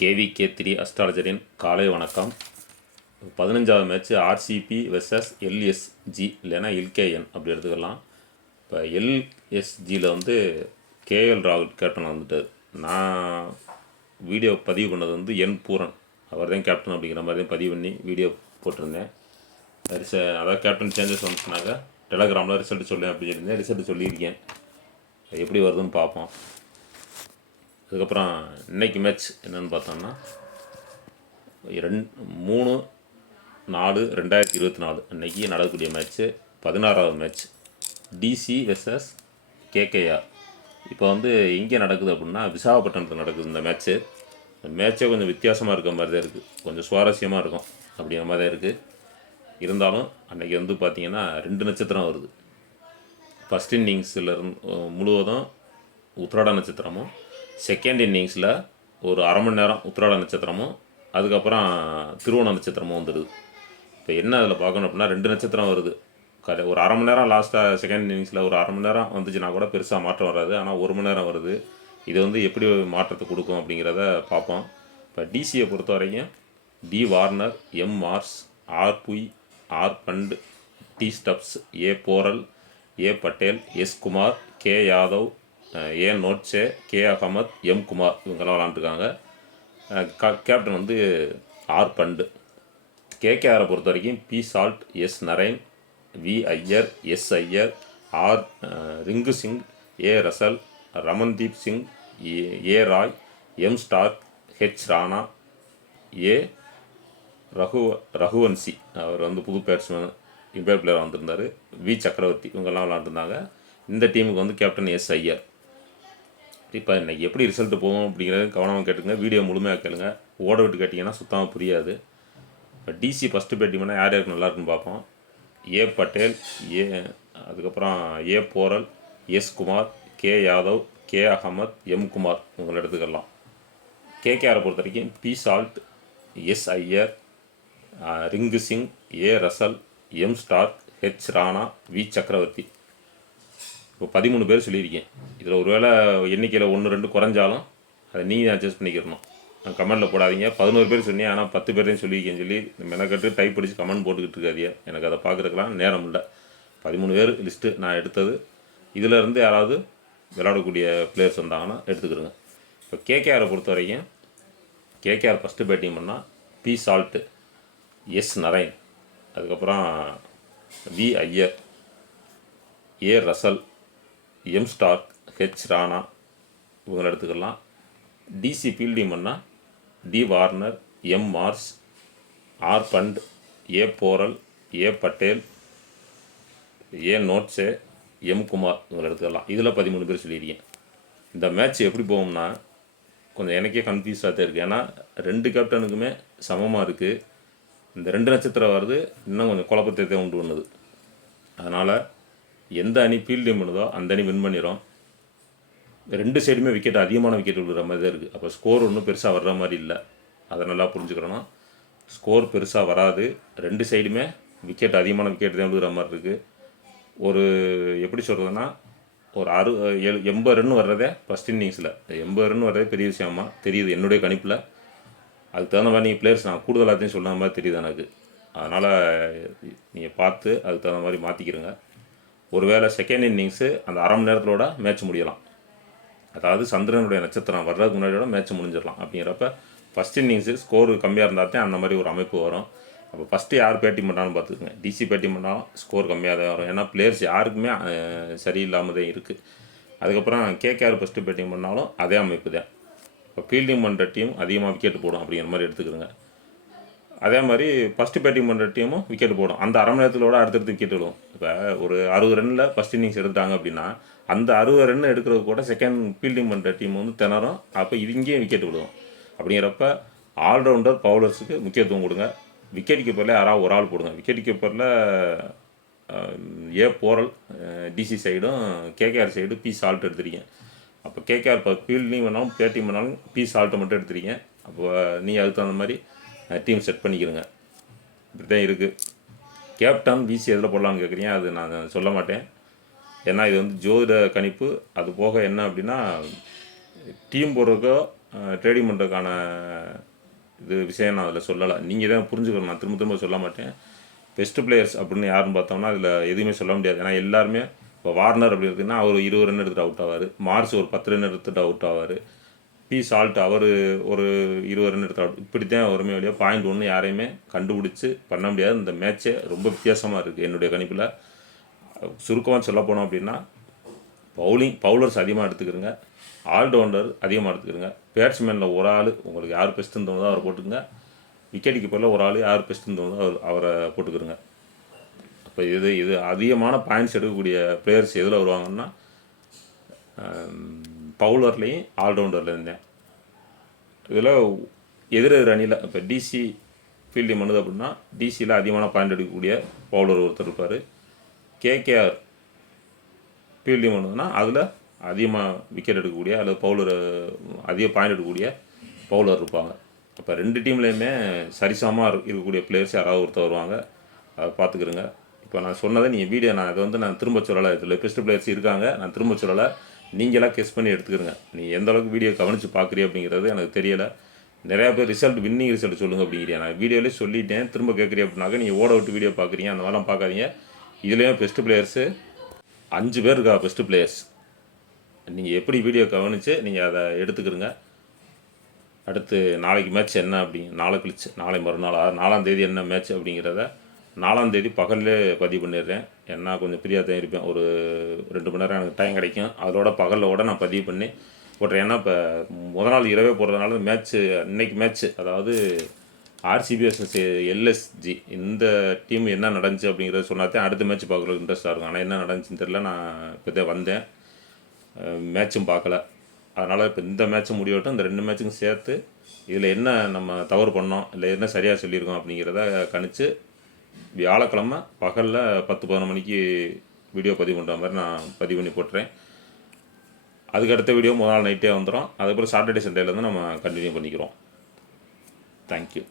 KVK three அஸ்ட்ராலஜரின் காலை வணக்கம். பதினஞ்சாவது மேட்ச்சு ஆர்சிபி வெர்சஸ் எல்எஸ்ஜி இல்லைன்னா எல்கேஎன் அப்படி எடுத்துக்கலாம். இப்போ எல்எஸ்ஜியில் வந்து கேஎல் ராகுல் கேப்டன் வந்துட்டார் நான் வீடியோ பதிவு பண்ணது வந்து என் பூரன். அவர் தான் கேப்டன் அப்படிங்கிற மாதிரி தான் பதிவு பண்ணி வீடியோ போட்டிருந்தேன். ரிச அதாவது கேப்டன் சேஞ்சஸ் வந்துச்சுனாக்கா டெலகிராமில் ரிசல்ட் சொல்லேன் அப்படின்னு சொல்லியிருந்தேன். ரிசல்ட் சொல்லியிருக்கேன். அது எப்படி வருதுன்னு பார்ப்போம். அதுக்கப்புறம் இன்னைக்கு மேட்ச் என்னன்னு பார்த்தோம்னா ரெண் மூணு நாலு ரெண்டாயிரத்தி இருபத்தி நாலு அன்றைக்கி நடக்கக்கூடிய மேட்ச்சு பதினாறாவது மேட்ச் டிசி வெர்சஸ் கேகேஆர் இப்போ வந்து எங்கே நடக்குது அப்படின்னா விசாகப்பட்டினத்தில் நடக்குது இந்த மேட்ச்சு மேட்ச்சே கொஞ்சம் வித்தியாசமாக இருக்க மாதிரி தான் இருக்குது கொஞ்சம் சுவாரஸ்யமாக இருக்கும் அப்படிங்கிற மாதிரி தான் இருக்குது இருந்தாலும் அன்னைக்கு வந்து பார்த்திங்கன்னா ரெண்டு நட்சத்திரம் வருது. ஃபஸ்ட் இன்னிங்ஸில் இருந்து முழுவதும் உத்திராட நட்சத்திரமும் செகண்ட் இன்னிங்ஸில் ஒரு அரை மணி நேரம் உத்திராட நட்சத்திரமும் அதுக்கப்புறம் திருவோண நட்சத்திரமும் வந்துடுது. இப்போ என்ன அதில் பார்க்கணும் அப்படின்னா ரெண்டு நட்சத்திரம் வருது. கரெ ஒரு அரை மணி நேரம் லாஸ்ட்டாக செகண்ட் இன்னிங்ஸில் ஒரு அரை மணி நேரம் வந்துச்சுன்னா கூட பெருசாக மாற்றம் வராது. ஆனால் ஒரு மணி நேரம் வருது. இது வந்து எப்படி மாற்றத்தை கொடுக்கும் அப்படிங்கிறத பார்ப்போம். இப்போ டிசியை பொறுத்த வரைக்கும் D Warner M Marsh R Bhui R Pant T Stubbs A Porel A Patel S Kumar K Yadav A Nortje K Ahmed M Kumar இவங்கெல்லாம் விளாண்டுருக்காங்க. க கா- கேப்டன் வந்து ஆர் பண்டு. கேகேஆரை பொறுத்த வரைக்கும் P Salt S Narine V Iyer S Iyer R Rinku Singh A Russell Ramandeep Singh A A Roy M Starc H Rana A Raghu Raghuvanshi. அவர் வந்து புது பேட்ஸ்மேன் இம்பேர் பிளேயர் வந்திருந்தார். வி சக்கரவர்த்தி இவங்கெல்லாம் விளாண்டுருந்தாங்க. இந்த டீமுக்கு வந்து கேப்டன் எஸ் ஐயர். இப்போ இன்னைக்கு எப்படி ரிசல்ட் போகும் அப்படிங்கிறது கவனமாக கேட்டுங்க வீடியோ முழுமையாக கேளுங்க. ஓட விட்டு கேட்டிங்கன்னா சுத்தமாக புரியாது. இப்போ டிசி ஃபஸ்ட்டு பேட்டிங் யார் யாருக்கு நல்லா இருக்குன்னு பார்ப்போம். ஏ பட்டேல் ஏ அதுக்கப்புறம் A Porel S Kumar K Yadav K Ahmed M Kumar உங்களை எடுத்துக்கலாம். கேகேஆரை பொறுத்த வரைக்கும் P Salt S Iyer Rinku Singh A Russell M Starc H Rana V Chakravarthy. இப்போ பதிமூணு பேர் சொல்லியிருக்கேன். இதில் ஒருவேளை எண்ணிக்கையில் ஒன்று ரெண்டு குறைஞ்சாலும் அதை நீங்கள் அட்ஜஸ்ட் பண்ணிக்கிறணும். கமெண்டில் போடாதீங்க. பதினோரு பேர் சொன்னீங்க ஆனால் பத்து பேரையும் சொல்லியிருக்கேன்னு சொல்லி மெனக்கட்டு டைப் அடித்து கமெண்ட் போட்டுக்கிட்டு இருக்காதியா எனக்கு அதை பார்க்குறதுக்கெலாம் நேரம் இல்லை. பதிமூணு பேர் லிஸ்ட்டு நான் எடுத்தது. இதிலேருந்து யாராவது விளையாடக்கூடிய பிளேயர்ஸ் வந்தாங்கன்னா எடுத்துக்கிறோங்க இப்போ கேகேஆரை பொறுத்த வரைக்கும் கேகேஆர் ஃபஸ்ட்டு பேட்டிங் பண்ணால் பி சால்ட்டு எஸ் நரேன் அதுக்கப்புறம் V Iyer A Russell M Starc H Rana இவங்களை எடுத்துக்கலாம். டிசி ஃபீல்டிங் பண்ணால் D Warner M Marsh R Pant A Porel A Patel A Nortje M Kumar இவங்களை எடுத்துக்கலாம். இதில் பதிமூணு பேர் சொல்லியிருக்கேன் இந்த மேட்ச் எப்படி போகும்னா கொஞ்சம் எனக்கே கன்ஃபியூஸாக தான் இருக்குது ஏன்னா ரெண்டு கேப்டனுக்குமே சமமாக இருக்குது இந்த ரெண்டு நட்சத்திரம் வருது இன்னும் கொஞ்சம் குழப்பத்தை தான் உண்டு பண்ணுது. அதனால் எந்த அணி ஃபீல்டிங் பண்ணுதோ அந்த அணி வின் பண்ணிடும் ரெண்டு சைடுமே விக்கெட் அதிகமான விக்கெட் விழுற மாதிரி தான் இருக்குது அப்போ ஸ்கோர் ஒன்றும் பெருசாக வர்ற மாதிரி இல்லை. அதை நல்லா புரிஞ்சுக்கிறணும் ஸ்கோர் பெருசாக வராது. ரெண்டு சைடுமே விக்கெட் அதிகமான விக்கெட் தான் விழுற மாதிரி இருக்குது ஒரு எப்படி சொல்கிறதுனா ஒரு அறு எழு எண்பது ரன் வர்றதே ஃபஸ்ட் இன்னிங்ஸில் எண்பது ரன் வர்றதே பெரிய விஷயமா தெரியுது என்னுடைய கணிப்பில். அதுக்கு தகுந்த மாதிரி நீங்கள் பிளேயர்ஸ் நான் கூடுதலாத்தையும் சொன்ன மாதிரி தெரியுது எனக்கு. அதனால் நீங்கள் பார்த்து அதுக்கு தகுந்த மாதிரி மாற்றிக்கிறேங்க ஒருவேளை செகண்ட் இன்னிங்ஸு அந்த அரை மணி நேரத்தோட மேட்ச் முடியலாம். அதாவது சந்திரனுடைய நட்சத்திரம் வர்றதுக்கு முன்னாடியோட மேட்ச் முடிஞ்சிடலாம். அப்படிங்கிறப்ப ஃபஸ்ட் இன்னிங்ஸு ஸ்கோர் கம்மியாக இருந்தால் தான் அந்த மாதிரி ஒரு அமைப்பு வரும். அப்போ ஃபஸ்ட்டு யார் பேட்டிங் பண்ணாலும் பார்த்துக்குங்க. டிசி பேட்டிங் பண்ணாலும் ஸ்கோர் கம்மியாக தான் வரும். ஏன்னா பிளேயர்ஸ் யாருக்குமே சரியில்லாமல் தான் இருக்குது அதுக்கப்புறம் கேகேஆர் ஃபஸ்ட்டு பேட்டிங் பண்ணாலும் அதே அமைப்பு தான். இப்போ ஃபீல்டிங் பண்ணுற டீம் அதிகமாக விக்கெட் போடும் அப்படிங்கிற மாதிரி எடுத்துக்கிறோங்க அதே மாதிரி ஃபஸ்ட்டு பேட்டிங் பண்ணுற டீமும் விக்கெட் போடும். அந்த அரை மணி நேரத்திலோட அடுத்தடுத்து விக்கெட் விடும் இப்போ ஒரு அறுபது ரன்னில் ஃபஸ்ட் இன்னிங்ஸ் எடுத்தாங்க அப்படின்னா அந்த அறுபது ரன் எடுக்கிறது கூட செகண்ட் ஃபீல்டிங் பண்ணுற டீம் வந்து திணறும். அப்போ இங்கேயும் விக்கெட் விடுவோம். அப்படிங்கிறப்ப ஆல்ரவுண்டர் பவுலர்ஸுக்கு முக்கியத்துவம் கொடுங்க. விக்கெட் கீப்பரில் யாராவது ஒரு ஆள் போடுங்க. விக்கெட் கீப்பரில் ஏ போரல் டிசி சைடும் கேகேஆர் சைடும் பி சால்ட் எடுத்துருக்கீங்க அப்போ கேகேஆர் இப்போ ஃபீல்டிங் பண்ணாலும் பேட்டிங் பண்ணாலும் பி சால்ட்டை மட்டும் எடுத்துருக்கீங்க அப்போ நீ அதுக்கு தகுந்த மாதிரி டீம் செட் பண்ணிக்கிறங்க இப்படி தான் இருக்குது கேப்டன் பிசி எதில் போடலான்னு கேட்குறீங்க அது நான் சொல்ல மாட்டேன். ஏன்னா இது வந்து ஜோதிட கணிப்பு. அது போக என்ன அப்படின்னா டீம் போடுறதுக்கோ ட்ரேடிங் பண்ணுறதுக்கான இது விஷயம் நான் அதில் சொல்லலை. நீங்கள் தான் புரிஞ்சுக்கணும். நான் திரும்ப திரும்ப சொல்ல மாட்டேன். பெஸ்ட் பிளேயர்ஸ் அப்படின்னு யாருன்னு பார்த்தோம்னா அதில் எதுவுமே சொல்ல முடியாது. ஏன்னா எல்லாருமே இப்போ வார்னர் அப்படி இருக்குன்னா அவர் இருபது ரன் எடுத்துகிட்டு அவுட் ஆவார். மார்ச் ஒரு பத்து ரன் எடுத்துகிட்டு அவுட் ஆவார். பி சால்ட் அவர் ஒரு இருபது ரன் எடுத்து இப்படி தான் வருமே வழியாக பாயிண்ட் ஒன்று யாரையுமே கண்டுபிடிச்சி பண்ண முடியாது. இந்த மேட்ச்சே ரொம்ப வித்தியாசமாக இருக்குது என்னுடைய கணிப்பில். சுருக்கமாக சொல்ல போனோம் அப்படின்னா பவுலிங் பவுலர்ஸ் அதிகமாக எடுத்துக்கிறங்க ஆல்ரவுண்டர் அதிகமாக எடுத்துக்கிறங்க பேட்ஸ்மேனில் ஒரு ஆள் உங்களுக்கு யார் பெஸ்ட்டுன்னு தோணுதோ அவரை போட்டுக்கங்க. விக்கெட் கீப்பரில் ஒரு ஆள் யார் பெஸ்ட்டுன்னு தோணுதோ அவர் அவரை போட்டுக்கிறங்க அப்போ இது இது அதிகமான பாயிண்ட்ஸ் எடுக்கக்கூடிய பிளேயர்ஸ் எதில் வருவாங்கன்னா பவுலர்லேயும் ஆல்ரவுண்டரில் இருந்தேன். இதில் எதிர் எதிர் அணியில் இப்போ டிசி ஃபீல்டிங் பண்ணுது அப்படின்னா டிசியில் அதிகமான பாயிண்ட் எடுக்கக்கூடிய பவுலர் ஒருத்தர் இருப்பார். கேகேஆர் ஃபீல்டிங் பண்ணுதுன்னா அதில் அதிகமாக விக்கெட் எடுக்கக்கூடிய அல்லது பவுலர் அதிக பாயிண்ட் எடுக்கக்கூடிய பவுலர் இருப்பாங்க. அப்போ ரெண்டு டீம்லேயுமே சரிசமமாக இரு- இருக்கக்கூடிய பிளேயர்ஸ் யாராவது ஒருத்தர் வருவாங்க. அதை பார்த்துக்கிறங்க இப்போ நான் சொன்னதை நீங்கள் வீடியோ நான் அதை வந்து நான் திரும்ப சொல்லலை. இதில் பெஸ்ட் பிளேயர்ஸ் இருக்காங்க. நான் திரும்ப சொல்லலை. நீங்களாக கெஸ் பண்ணி எடுத்துக்கிறங்க நீ எந்த அளவுக்கு வீடியோ கவனித்து பார்க்குறீ அப்படிங்கிறது எனக்கு தெரியலை. நிறையா பேர் ரிசல்ட் வின்னிங் ரிசல்ட் சொல்லுங்கள் அப்படிங்கிறியா. நான் வீடியோலேயே சொல்லிட்டேன். திரும்ப கேட்குறீ அப்படின்னாக்க நீங்கள் ஓட விட்டு வீடியோ பார்க்குறீங்க. அந்த மாதிரிலாம் பார்க்காதீங்க. இதுலேயும் பெஸ்ட் பிளேயர்ஸு அஞ்சு பேர் இருக்கா பெஸ்ட் பிளேயர்ஸ் நீங்கள் எப்படி வீடியோ கவனித்து நீங்கள் அதை எடுத்துக்கிறங்க அடுத்து நாளைக்கு மேட்ச் என்ன அப்படிங்க நாளை கழிச்சு நாளை மறுநாள் நாலாம் தேதி என்ன மேட்ச் அப்படிங்கிறத நாலாம் தேதி பகல்லே பதிவு பண்ணிடுறேன். ஏன்னா கொஞ்சம் ஃப்ரீயாக தான் இருப்பேன். ஒரு ரெண்டு மணி நேரம் எனக்கு டைம் கிடைக்கும். அதோட பகலோட நான் பதிவு பண்ணி போட்டுறேன். ஏன்னா இப்போ முத நாள் இரவே போடுறதுனால மேட்ச்சு இன்னைக்கு மேட்ச்சு அதாவது ஆர்சிபிஎஸ் எல்எஸ்ஜி இந்த டீம் என்ன நடந்துச்சு அப்படிங்கிறத சொன்னாதான் அடுத்த மேட்ச் பார்க்குறதுக்கு இன்ட்ரெஸ்ட்டாக இருக்கும். ஆனால் என்ன நடந்துச்சுன்னு தெரில நான் இப்போ தான் வந்தேன் மேட்சும் பார்க்கல. அதனால் இப்போ இந்த மேட்ச்சும் முடியட்டும். இந்த ரெண்டு மேட்ச்சுக்கும் சேர்த்து இதில் என்ன நம்ம தவறு பண்ணோம் இல்லை என்ன சரியாக சொல்லியிருக்கோம் அப்படிங்கிறத கணிச்சு வியாழக்கிழமை பகலில் பத்து பதினொரு மணிக்கு வீடியோ பதிவு பண்ணுற மாதிரி நான் பதிவு பண்ணி போட்டுறேன். அதுக்கு அடுத்த வீடியோ முதல் நாள் நைட்டே வந்துடும் அதுக்கப்புறம் சாட்டர்டே சண்டேலேருந்து நம்ம கண்டினியூ பண்ணிக்கிறோம். தேங்க்யூ